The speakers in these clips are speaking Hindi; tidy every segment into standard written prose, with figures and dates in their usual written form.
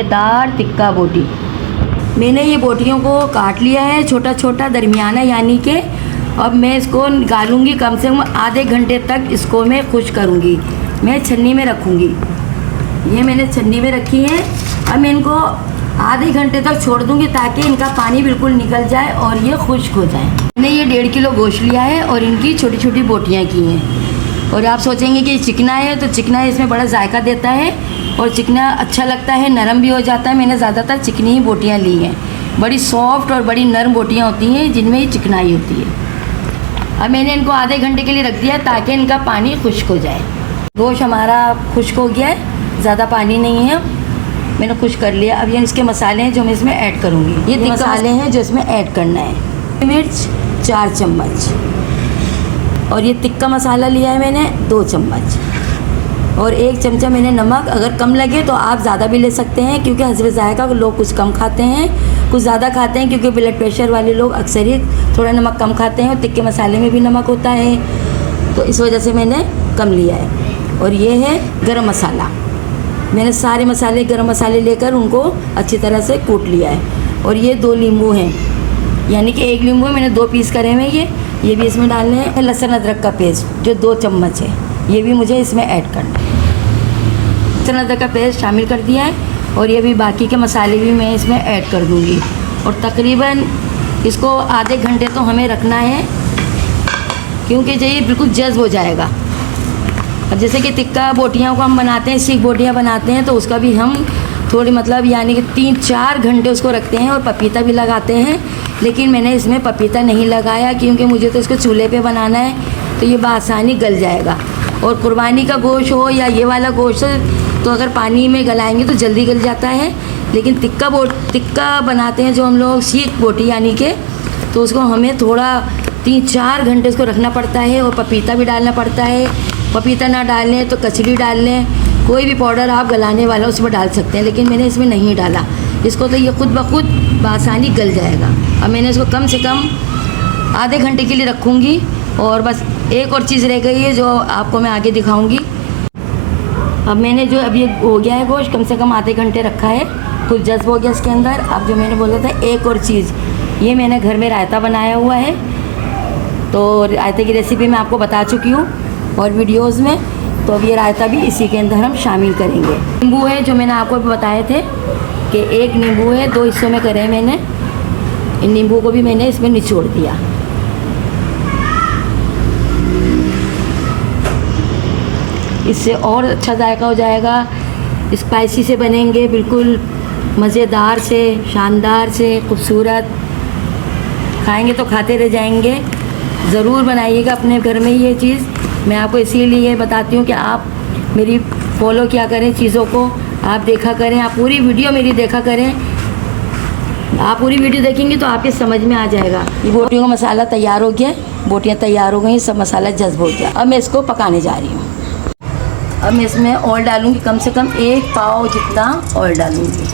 मज़ेदार टिक्का बोटी। मैंने ये बोटियों को काट लिया है छोटा छोटा दरमियाना यानी के। अब मैं इसको निकालूंगी, कम से कम आधे घंटे तक इसको मैं खुश करूंगी। मैं छन्नी में रखूंगी, ये मैंने छन्नी में रखी है। अब मैं इनको आधे घंटे तक छोड़ दूंगी ताकि इनका पानी बिल्कुल निकल जाए और ये खुश्क हो जाए। मैंने ये 1.5 किलो गोश्त लिया है और इनकी छोटी छोटी बोटियाँ की हैं। और आप सोचेंगे कि चिकना है, तो चिकना है इसमें बड़ा जायका देता है और चिकना अच्छा लगता है, नरम भी हो जाता है। मैंने ज़्यादातर चिकनी ही बोटियाँ ली हैं, बड़ी सॉफ्ट और बड़ी नरम बोटियाँ होती हैं जिनमें ही चिकनाई होती है। अब मैंने इनको आधे घंटे के लिए रख दिया ताकि इनका पानी खुश्क हो जाए। गोश्त हमारा खुश्क हो गया है, ज़्यादा पानी नहीं है, मैंने खुश्क कर लिया। अब ये इसके मसाले हैं जो मैं इसमें ऐड करूँगी। ये मसाले हैं जो इसमें ऐड करना है। मिर्च 4 चम्मच और ये तिक्का मसाला लिया है मैंने 2 चम्मच और 1 चमचा मैंने नमक। अगर कम लगे तो आप ज़्यादा भी ले सकते हैं क्योंकि हस्बे ज़ायका लोग कुछ कम खाते हैं, कुछ ज़्यादा खाते हैं क्योंकि ब्लड प्रेशर वाले लोग अक्सर ही थोड़ा नमक कम खाते हैं और तिक्के मसाले में भी नमक होता है, तो इस वजह से मैंने कम लिया है। और ये है गरम मसाला, मैंने सारे मसाले गरम मसाले लेकर उनको अच्छी तरह से कूट लिया है। और ये 2 नींबू हैं, यानी कि 1 नींबू मैंने 2 पीस करे हुए ये भी इसमें डालने हैं। लहसुन अदरक का पेस्ट जो 2 चम्मच है ये भी मुझे इसमें ऐड करना है। लहसुन अदरक का पेस्ट शामिल कर दिया है और ये भी बाकी के मसाले भी मैं इसमें ऐड कर दूँगी। और तकरीबन इसको आधे घंटे तो हमें रखना है क्योंकि ये बिल्कुल जज्ब हो जाएगा। अब जैसे कि टिक्का बोटियाँ को हम बनाते हैं, सीख बोटियाँ बनाते हैं, तो उसका भी हम थोड़ी मतलब यानी कि 3-4 घंटे उसको रखते हैं और पपीता भी लगाते हैं। लेकिन मैंने इसमें पपीता नहीं लगाया क्योंकि मुझे तो इसको चूल्हे पे बनाना है, तो ये बआसानी गल जाएगा। और कुर्बानी का गोश्त हो या ये वाला गोश्त तो अगर पानी में गलाएंगे तो जल्दी गल जाता है, लेकिन टिक्का बनाते हैं जो हम लोग सीख बोटी यानी के, तो उसको हमें थोड़ा 3-4 घंटे उसको रखना पड़ता है और पपीता भी डालना पड़ता है। पपीता ना डालें तो कचरी डाल लें, कोई भी पाउडर आप गलाने वाला उसमें डाल सकते हैं, लेकिन मैंने इसमें नहीं डाला इसको, तो ये खुद ब खुद बआसानी गल जाएगा। अब मैंने इसको कम से कम आधे घंटे के लिए रखूँगी। और बस एक और चीज़ रह गई है जो आपको मैं आगे दिखाऊँगी। अब मैंने जो अभी हो गया है गोश्त कम से कम आधे घंटे रखा है, कुछ जज्ब हो गया इसके अंदर। अब जो मैंने बोला था एक और चीज़, ये मैंने घर में रायता बनाया हुआ है, तो रायते की रेसिपी मैं आपको बता चुकी हूँ और वीडियोस में, तो अब ये रायता भी इसी के अंदर हम शामिल करेंगे। नींबू है जो मैंने आपको बताए थे कि 1 नींबू है, 2 हिस्सों में करे मैंने। इन नींबू को भी मैंने इसमें निचोड़ दिया। इससे और अच्छा जायका हो जाएगा, स्पाइसी से बनेंगे, बिल्कुल मज़ेदार से, शानदार से, खूबसूरत। खाएंगे तो खाते रह जाएंगे। ज़रूर बनाइएगा अपने घर में ये चीज़। मैं आपको इसीलिए बताती हूँ कि आप मेरी फॉलो किया करें चीज़ों को, आप देखा करें, आप पूरी वीडियो मेरी देखा करें। आप पूरी वीडियो देखेंगे तो आपके समझ में आ जाएगा। ये बोटियों का मसाला तैयार हो गया, बोटियाँ तैयार हो गई, सब मसाला जज्ब हो गया। अब मैं इसको पकाने जा रही हूँ। अब मैं इसमें ऑयल डालूँगी, कम से कम 1 पाव जितना ऑयल डालूँगी।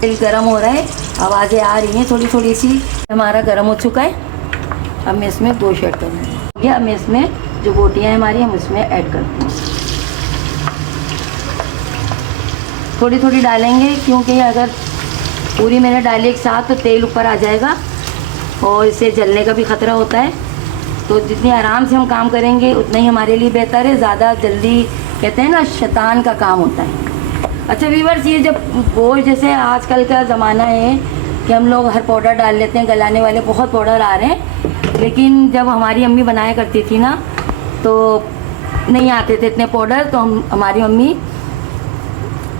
तेल गर्म हो रहा है, आवाज़ें आ रही हैं थोड़ी थोड़ी सी। हमारा गर्म हो चुका है। अब मैं इसमें गोश्त ऐड करूँगी। अब मैं इसमें जो बोटियाँ हैं हमारी हम इसमें ऐड करते हैं। थोड़ी थोड़ी डालेंगे क्योंकि अगर पूरी मैंने डाली एक साथ तो तेल ऊपर आ जाएगा और इससे जलने का भी ख़तरा होता है। तो जितनी आराम से हम काम करेंगे उतना ही हमारे लिए बेहतर है। ज़्यादा जल्दी कहते हैं ना शैतान का काम होता है। अच्छा व्यूअर्स, ये जब गोश्त जैसे आजकल का ज़माना है कि हम लोग हर पाउडर डाल लेते हैं, गलाने वाले बहुत पाउडर आ रहे हैं, लेकिन जब हमारी अम्मी बनाया करती थी ना तो नहीं आते थे इतने पाउडर। तो हमारी अम्मी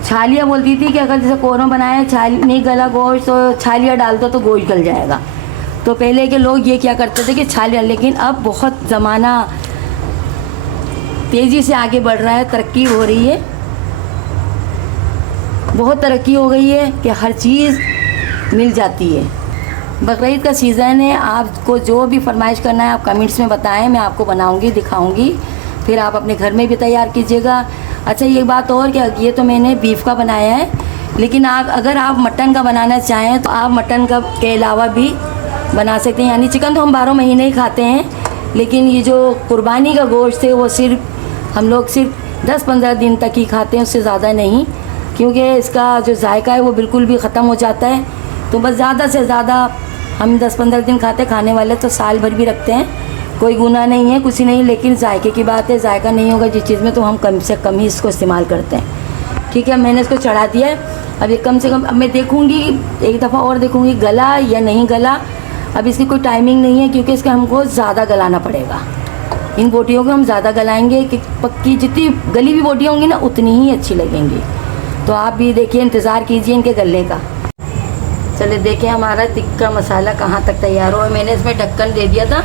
छालिया बोलती थी कि अगर जैसे कोरमा बनाया नहीं गला गोश्त तो छालिया डाल दो तो गोश्त गल जाएगा। तो पहले के लोग ये क्या करते थे कि छालिया, लेकिन अब बहुत ज़माना तेज़ी से आगे बढ़ रहा है, तरक्की हो रही है, बहुत तरक्की हो गई है कि हर चीज़ मिल जाती है। बकरीद का सीज़न है, आपको जो भी फरमाइश करना है आप कमेंट्स में बताएं, मैं आपको बनाऊंगी, दिखाऊंगी, फिर आप अपने घर में भी तैयार कीजिएगा। अच्छा ये बात और कि ये तो मैंने बीफ का बनाया है, लेकिन अगर आप मटन का बनाना चाहें तो आप मटन का के अलावा भी बना सकते हैं। यानी चिकन तो हम 12 महीने ही खाते हैं, लेकिन ये जो कुर्बानी का गोश्त है वो हम लोग सिर्फ 10-15 दिन तक ही खाते हैं, उससे ज़्यादा नहीं। क्योंकि इसका जो जायका है वो बिल्कुल भी ख़त्म हो जाता है। तो बस ज़्यादा से ज़्यादा हम 10-15 दिन खाने वाले तो साल भर भी रखते हैं, कोई गुनाह नहीं है, कुछ नहीं। लेकिन जायके की बात है, जायका नहीं होगा जिस चीज़ में तो हम कम से कम ही इसको इस्तेमाल करते हैं। ठीक है, मैंने इसको चढ़ा दिया है। अब ये कम से कम अब मैं देखूँगी, एक दफ़ा और देखूँगी गला या नहीं गला। अब इसकी कोई टाइमिंग नहीं है क्योंकि इसका हमको ज़्यादा गलाना पड़ेगा। इन बोटियों को हम ज़्यादा गलाएंगे कि पक्की जितनी गली हुई बोटियाँ होंगी ना उतनी ही अच्छी लगेंगी। तो आप भी देखिए, इंतज़ार कीजिए इनके गलने का। चलिए देखें हमारा टिक्का मसाला कहाँ तक तैयार हुआ है। मैंने इसमें ढक्कन दे दिया था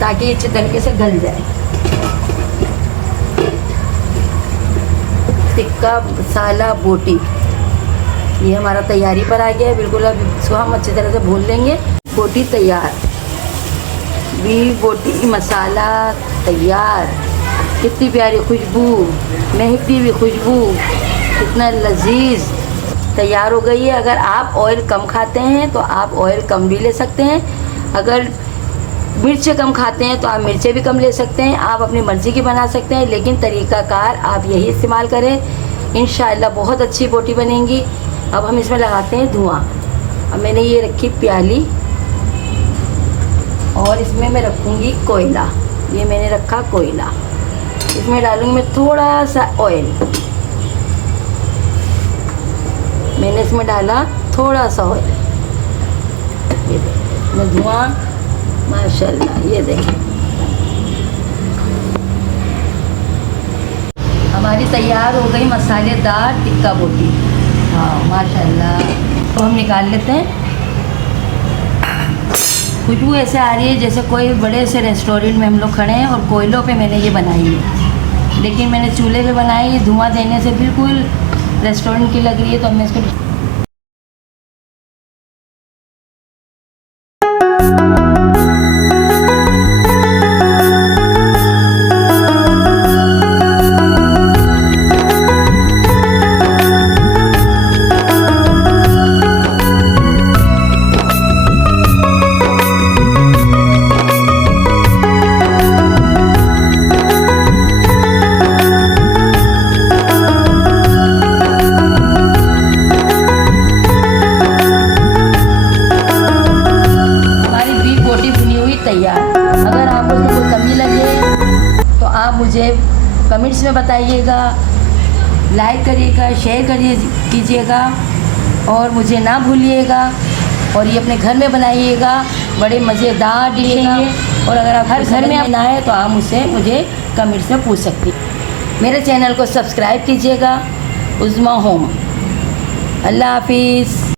ताकि अच्छे तरीके से गल जाए। टिक्का मसाला बोटी ये हमारा तैयारी पर आ गया है बिल्कुल। अब इसको हम अच्छी तरह से भून लेंगे। बोटी तैयार, भी बोटी मसाला तैयार। कितनी प्यारी खुशबू, महकती हुई खुशबू, कितना लजीज तैयार हो गई है। अगर आप ऑयल कम खाते हैं तो आप ऑयल कम भी ले सकते हैं। अगर मिर्चें कम खाते हैं तो आप मिर्चें भी कम ले सकते हैं। आप अपनी मर्ज़ी की बना सकते हैं, लेकिन तरीक़ाकार आप यही इस्तेमाल करें। इंशाअल्लाह बहुत अच्छी बोटी बनेंगी। अब हम इसमें लगाते हैं धुआं। अब मैंने ये रखी प्याली और इसमें मैं रखूँगी कोयला। ये मैंने रखा कोयला, इसमें डालूँगी मैं थोड़ा सा ऑयल। मैंने इसमें डाला थोड़ा सा ऑयल। ये देखिए धुआं, माशाल्लाह। ये देखें हमारी तैयार हो गई मसालेदार टिक्का बोटी। हाँ माशाल्लाह। तो हम निकाल लेते हैं। खुशबू ऐसे आ रही है जैसे कोई बड़े से रेस्टोरेंट में हम लोग खड़े हैं और कोयलों पे मैंने ये बनाई है, लेकिन मैंने चूल्हे पे बनाई। ये धुआं देने से बिल्कुल रेस्टोरेंट की लग रही है। तो मैं इसको तैयार। अगर आपको इसमें कोई कमी लगे तो आप मुझे कमेंट्स में बताइएगा, लाइक करिएगा, शेयर कीजिएगा और मुझे ना भूलिएगा। और ये अपने घर में बनाइएगा, बड़े मज़ेदार डिश है ये। और अगर आप हर घर में ना आए तो आप मुझे कमेंट्स में पूछ सकती। मेरे चैनल को सब्सक्राइब कीजिएगा, उज़्मा होम। अल्लाह हाफिज़।